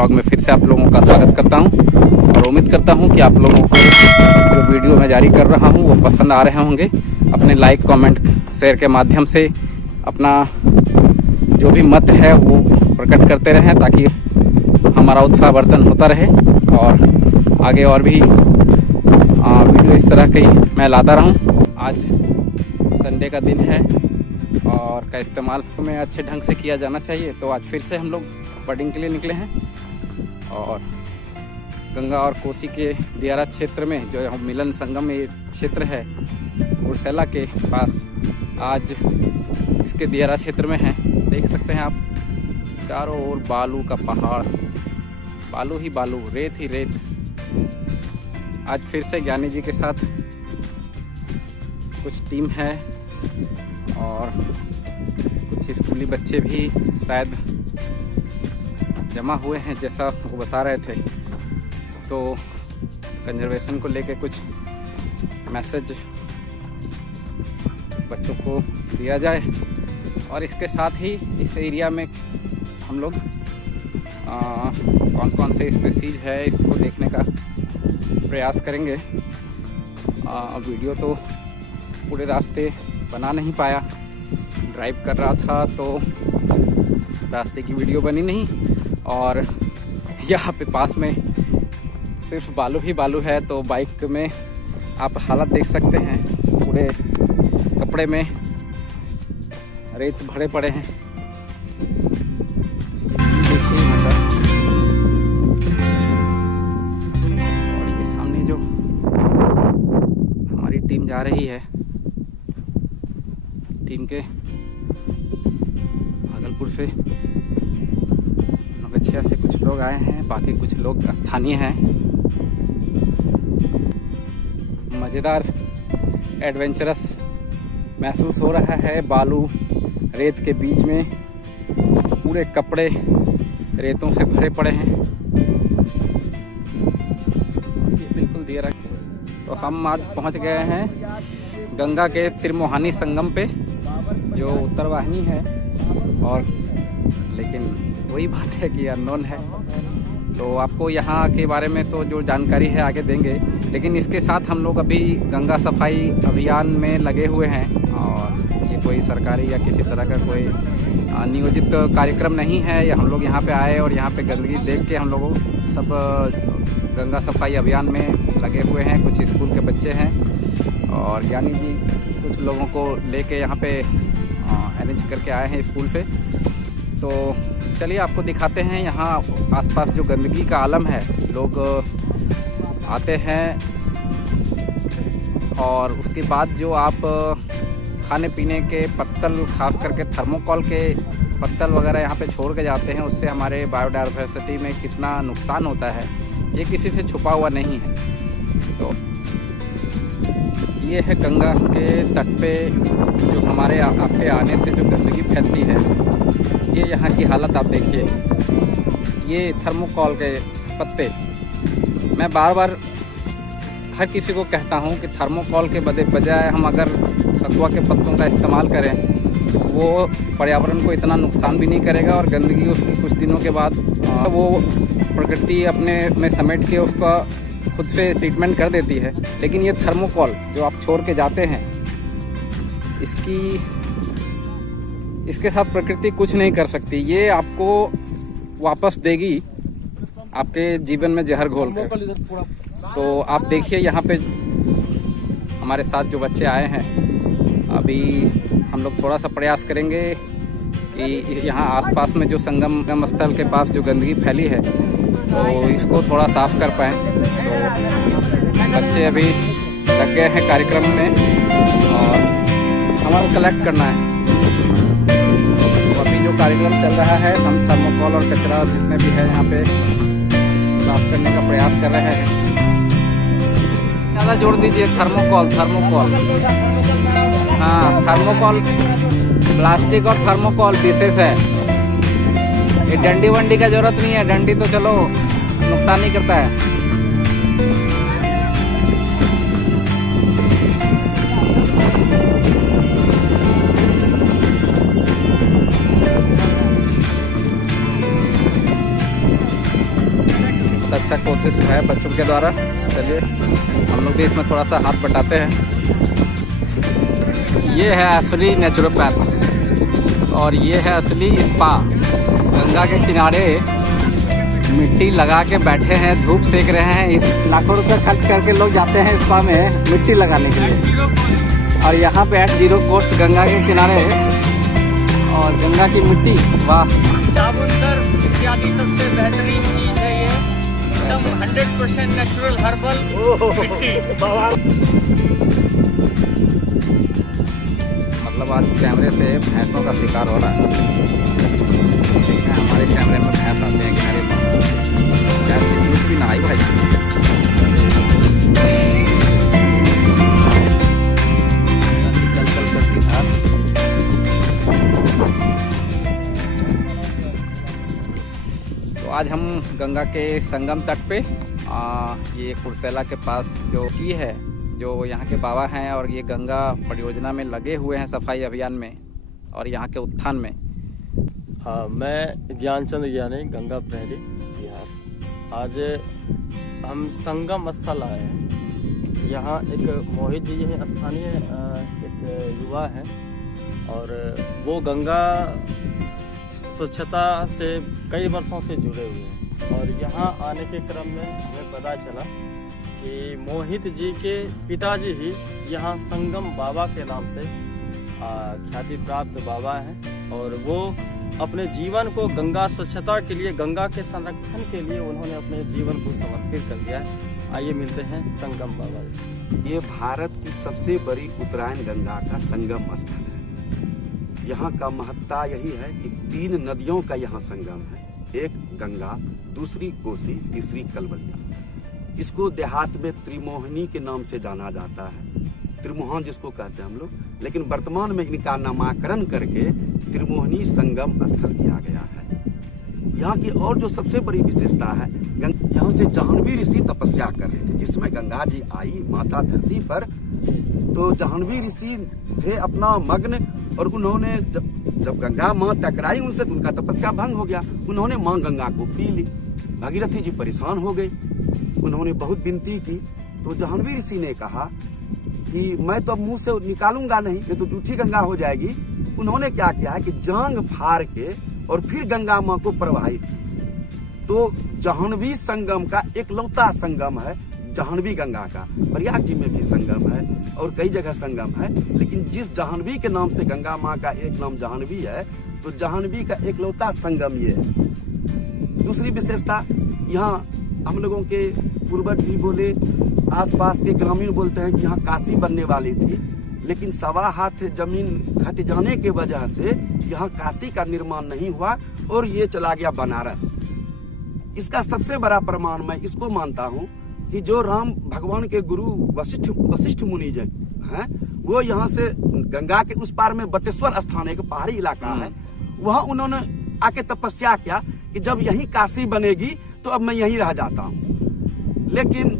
Blog में फिर से आप लोगों का स्वागत करता हूं और उम्मीद करता हूं कि आप लोगों को जो वीडियो मैं जारी कर रहा हूं वो पसंद आ रहे होंगे। अपने लाइक कमेंट शेयर के माध्यम से अपना जो भी मत है वो प्रकट करते रहें ताकि हमारा उत्साहवर्धन होता रहे और आगे और भी वीडियो इस तरह की मैं लाता रहूं। आज संडे का दिन है और का इस्तेमाल में अच्छे ढंग से किया जाना चाहिए, तो आज फिर से हम लोग बर्डिंग के लिए निकले हैं और गंगा और कोसी के दियारा क्षेत्र में जो मिलन संगम ये क्षेत्र है उर्सेला के पास, आज इसके दियारा क्षेत्र में है। देख सकते हैं आप चारों ओर बालू का पहाड़, बालू ही बालू, रेत ही रेत। आज फिर से ज्ञानी जी के साथ कुछ टीम है और कुछ स्कूली बच्चे भी शायद जमा हुए हैं जैसा वो बता रहे थे। तो कंजर्वेशन को लेके कुछ मैसेज बच्चों को दिया जाए और इसके साथ ही इस एरिया में हम लोग कौन कौन से स्पीसीज है इसको देखने का प्रयास करेंगे। वीडियो तो पूरे रास्ते बना नहीं पाया, ड्राइव कर रहा था तो रास्ते की वीडियो बनी नहीं और यहाँ पे पास में सिर्फ बालू ही बालू है, तो बाइक में आप हालत देख सकते हैं, पूरे कपड़े में रेत भरे पड़े हैं। और ये सामने जो हमारी टीम जा रही है, टीम के भागलपुर से नौगछिया से कुछ लोग आए हैं, बाकी कुछ लोग स्थानीय हैं। मज़ेदार एडवेंचरस महसूस हो रहा है। बालू रेत के बीच में पूरे कपड़े रेतों से भरे पड़े हैं। ये बिल्कुल दिया रख। तो हम आज पहुंच गए हैं गंगा के त्रिमोहानी संगम पे, जो उत्तर वाहिनी है, और लेकिन वही बात है कि अननोन है। तो आपको यहाँ के बारे में तो जो जानकारी है आगे देंगे, लेकिन इसके साथ हम लोग अभी गंगा सफाई अभियान में लगे हुए हैं और ये कोई सरकारी या किसी तरह का कोई नियोजित कार्यक्रम नहीं है। ये हम लोग यहाँ पे आए और यहाँ पे गंदगी देख के हम लोग सब गंगा सफाई अभियान में लगे हुए हैं। कुछ स्कूल के बच्चे हैं और ज्ञानी जी कुछ लोगों को लेके यहाँ पे अरेंज करके आए हैं स्कूल से। तो चलिए आपको दिखाते हैं यहाँ आसपास जो गंदगी का आलम है। लोग आते हैं और उसके बाद जो आप खाने पीने के पत्तल, खास करके थर्मोकॉल के पत्तल वगैरह यहाँ पे छोड़ के जाते हैं, उससे हमारे बायोडाइवर्सिटी में कितना नुकसान होता है ये किसी से छुपा हुआ नहीं है। तो ये है गंगा के तट पे जो हमारे आपके आने से जो गंदगी फैलती है, ये यहाँ की हालत आप देखिए। ये थर्मोकॉल के पत्ते, मैं बार बार हर किसी को कहता हूँ कि थर्मोकॉल के बजाय हम अगर सतुआ के पत्तों का इस्तेमाल करें तो वो पर्यावरण को इतना नुकसान भी नहीं करेगा और गंदगी उसकी कुछ दिनों के बाद वो प्रकृति अपने में समेट के उसका खुद से ट्रीटमेंट कर देती है। लेकिन ये थर्मोकॉल जो आप छोड़ के जाते हैं, इसके साथ प्रकृति कुछ नहीं कर सकती। ये आपको वापस देगी आपके जीवन में जहर घोल कर। तो आप देखिए यहाँ पे हमारे साथ जो बच्चे आए हैं, अभी हम लोग थोड़ा सा प्रयास करेंगे कि यहाँ आसपास में जो संगम स्थल के पास जो गंदगी फैली है तो इसको थोड़ा साफ कर पाएँ। तो बच्चे अभी लग गए हैं कार्यक्रम में और हमारा कलेक्ट करना है। तो अभी जो कार्यक्रम चल रहा है, हम थर्मोकॉल और कचरा जितने भी है यहाँ पे साफ करने का प्रयास कर रहे हैं। ज़्यादा जोड़ दीजिए थर्मोकॉल। हाँ, थर्मोकॉल, प्लास्टिक और थर्मोकॉल विशेष है। ये डंडी वंडी का जरूरत नहीं है, डंडी तो चलो नुकसान नहीं करता है। कोशिश है बच्चों के द्वारा। चलिए हम लोग भी इसमें थोड़ा सा हाथ बटाते हैं। ये है असली नेचुरोपैथ और ये है असली स्पा। गंगा के किनारे मिट्टी लगा के बैठे हैं, धूप सेक रहे हैं। इस लाखों रुपए खर्च करके लोग जाते हैं स्पा में मिट्टी लगाने के लिए, और यहाँ पे एट जीरो कॉस्ट गंगा के किनारे और गंगा की मिट्टी, वाह। साबुन सर्फ इत्यादि सबसे बेहतरीन चीज है ये, एकदम 100% नेचुरल हर्बल मिट्टी। मतलब आज कैमरे से भैंसों का शिकार हो रहा है। ठीक है, हमारे कैमरे में भैंस आते हैं किनारे पर। भैंस की पूंछ भी नहाई भाई। तो आज हम गंगा के संगम तट पे ये कुर्सेला के पास जो की है, जो यहाँ के बाबा हैं और ये गंगा परियोजना में लगे हुए हैं सफाई अभियान में और यहाँ के उत्थान में। हाँ, मैं ज्ञानचंद ज्ञानी, गंगा प्रहरी, बिहार। आज हम संगम स्थल आए हैं। यहाँ एक मोहित जी हैं, स्थानीय एक युवा हैं, और वो गंगा स्वच्छता से कई वर्षों से जुड़े हुए हैं। और यहाँ आने के क्रम में हमें पता चला कि मोहित जी के पिताजी ही यहाँ संगम बाबा के नाम से ख्याति प्राप्त बाबा हैं, और वो अपने जीवन को गंगा स्वच्छता के लिए, गंगा के संरक्षण के लिए उन्होंने अपने जीवन को समर्पित कर दिया है। आइए मिलते हैं संगम बाबा जी। ये भारत की सबसे बड़ी उत्तरायण गंगा का संगम स्थल है। यहाँ का महत्ता यही है कि 3 नदियों का यहाँ संगम है। एक गंगा, दूसरी कोसी, तीसरी कलवलिया। इसको देहात में त्रिमोहनी के नाम से जाना जाता है, त्रिमोहन जिसको कहते हैं हम लोग, लेकिन वर्तमान में इनका नामकरण करके त्रिमोहनी संगम स्थल किया गया है। यहाँ की और जो सबसे बड़ी विशेषता है, यहाँ से जाह्नवी ऋषि तपस्या कर रहे थे। जिसमें गंगा जी आई माता धरती पर, तो जाह्नवी ऋषि थे अपना मग्न, और उन्होंने जब गंगा माँ टकराई उनसे तो उनका तपस्या भंग हो गया। उन्होंने माँ गंगा को पी ली। भगीरथी जी परेशान हो गए, उन्होंने बहुत विनती की, तो जाह्नवी ऋषि ने कहा कि मैं तो मुंह से निकालूंगा नहीं, ये तो जूठी गंगा हो जाएगी। उन्होंने क्या किया है कि जांग फाड़ के और फिर गंगा माँ को प्रवाहित की। तो जाह्नवी संगम का एकलौता संगम है जाह्नवी गंगा का। प्रयाग जी में भी संगम है और कई जगह संगम है, लेकिन जिस जाह्नवी के नाम से गंगा माँ का एक नाम जाह्नवी है, तो जाह्नवी का एकलौता संगम ये है। दूसरी विशेषता, यहाँ हम लोगों के पूर्वज भी बोले, आसपास के ग्रामीण बोलते हैं कि यहाँ काशी बनने वाली थी, लेकिन 1.25 हाथ जमीन घट जाने के वजह से यहाँ काशी का निर्माण नहीं हुआ और ये चला गया बनारस। इसका सबसे बड़ा प्रमाण मैं इसको मानता हूँ कि जो राम भगवान के गुरु वशिष्ठ मुनि जी हैं, वो यहाँ से गंगा के उस पार में बटेश्वर स्थान एक पहाड़ी इलाका है, वहाँ उन्होंने आके तपस्या किया कि जब यही काशी बनेगी तो अब मैं यहीं रह जाता हूँ। लेकिन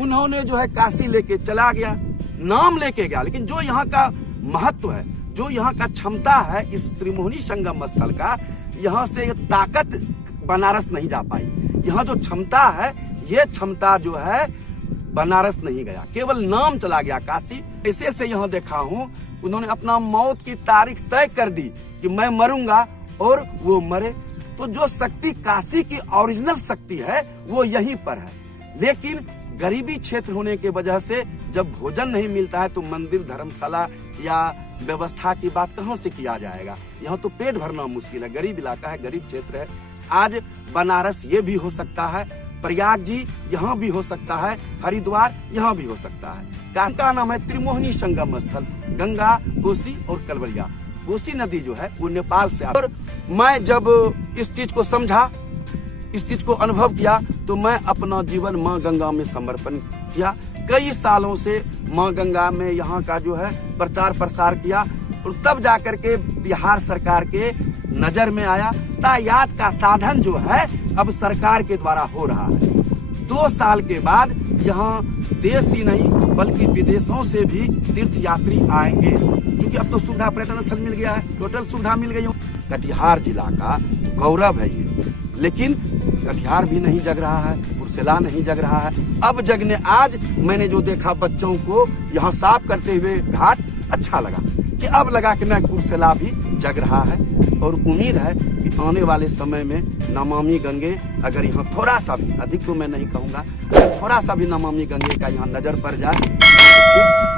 उन्होंने जो है काशी लेके चला गया, नाम लेके गया, लेकिन जो यहाँ का महत्व है, जो यहाँ का क्षमता है इस त्रिमोहनी संगम स्थल का, यहाँ से ये ताकत बनारस नहीं जा पाई। यहाँ जो क्षमता है, ये क्षमता जो है बनारस नहीं गया, केवल नाम चला गया काशी। ऐसे से यहाँ देखा हूँ, उन्होंने अपना मौत की तारीख तय कर दी कि मैं मरूंगा, और वो मरे। तो जो शक्ति काशी की ओरिजिनल शक्ति है वो यहीं पर है। लेकिन गरीबी क्षेत्र होने के वजह से जब भोजन नहीं मिलता है तो मंदिर, धर्मशाला या व्यवस्था की बात कहाँ से किया जाएगा। यहाँ तो पेट भरना मुश्किल है, गरीब इलाका है, गरीब क्षेत्र है। आज बनारस ये भी हो सकता है, प्रयाग जी यहाँ भी हो सकता है, हरिद्वार यहाँ भी हो सकता है। का नाम है त्रिमोहनी संगम स्थल, गंगा, कोसी और कलवलिया। कोसी नदी जो है वो नेपाल से और मैं जब इस चीज को समझा, इस चीज को अनुभव किया, तो मैं अपना जीवन माँ गंगा में समर्पण किया। कई सालों से माँ गंगा में यहाँ का जो है प्रचार प्रसार किया, और तब जाकर के बिहार सरकार के नजर में आया। यातायात का साधन जो है अब सरकार के द्वारा हो रहा है। 2 साल के बाद यहाँ देश ही नहीं बल्कि विदेशों से भी तीर्थ यात्री आएंगे, क्योंकि अब तो सुविधा पर्यटन स्थल मिल गया है, टोटल सुविधा मिल गई। कटिहार जिला का गौरव है ये। लेकिन कटिहार भी नहीं जग रहा है, कुर्सेला नहीं जग रहा है। अब जगने आज मैंने जो देखा बच्चों को यहाँ साफ करते हुए घाट, अच्छा लगा कि अब लगा कि मैं कुर्सेला भी जग रहा है। और उम्मीद है कि आने वाले समय में नमामि गंगे अगर यहाँ थोड़ा सा भी, अधिक तो मैं नहीं कहूँगा, अगर थोड़ा सा भी नमामि गंगे का यहाँ नजर पड़ जाए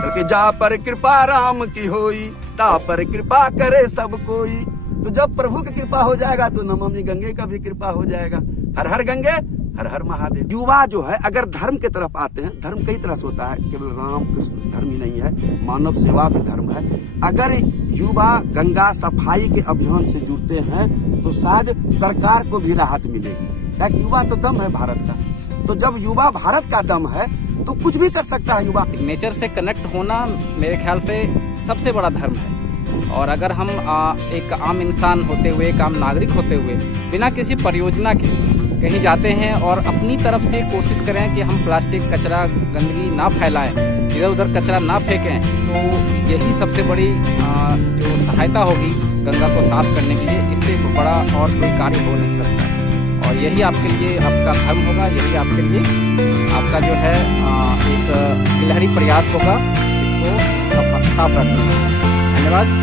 तो फिर जा पर कृपा राम की होई, ता पर कृपा करे सब कोई। तो जब प्रभु की कृपा हो जाएगा तो नमामि गंगे का भी कृपा हो जाएगा। हर हर गंगे, हर हर महादेव। युवा जो है अगर धर्म के तरफ आते हैं, धर्म कई तरह से होता है, केवल राम कृष्ण धर्म ही नहीं है, मानव सेवा भी धर्म है। अगर युवा गंगा सफाई के अभियान से जुड़ते हैं तो शायद सरकार को भी राहत मिलेगी, क्योंकि युवा तो दम है भारत का। तो जब युवा भारत का दम है तो कुछ भी कर सकता है युवा। नेचर से कनेक्ट होना मेरे ख्याल से सबसे बड़ा धर्म है। और अगर हम एक आम इंसान होते हुए, एक आम नागरिक होते हुए, बिना किसी परियोजना के कहीं जाते हैं और अपनी तरफ से कोशिश करें कि हम प्लास्टिक, कचरा, गंदगी ना फैलाएं, इधर उधर कचरा ना फेंकें, तो यही सबसे बड़ी जो सहायता होगी गंगा को साफ करने के लिए। इससे बड़ा और कोई कार्य हो नहीं सकता। और यही आपके लिए आपका धर्म होगा, यही आपके लिए आपका जो है एक गिलहरी प्रयास होगा इसको साफ रखने का। धन्यवाद।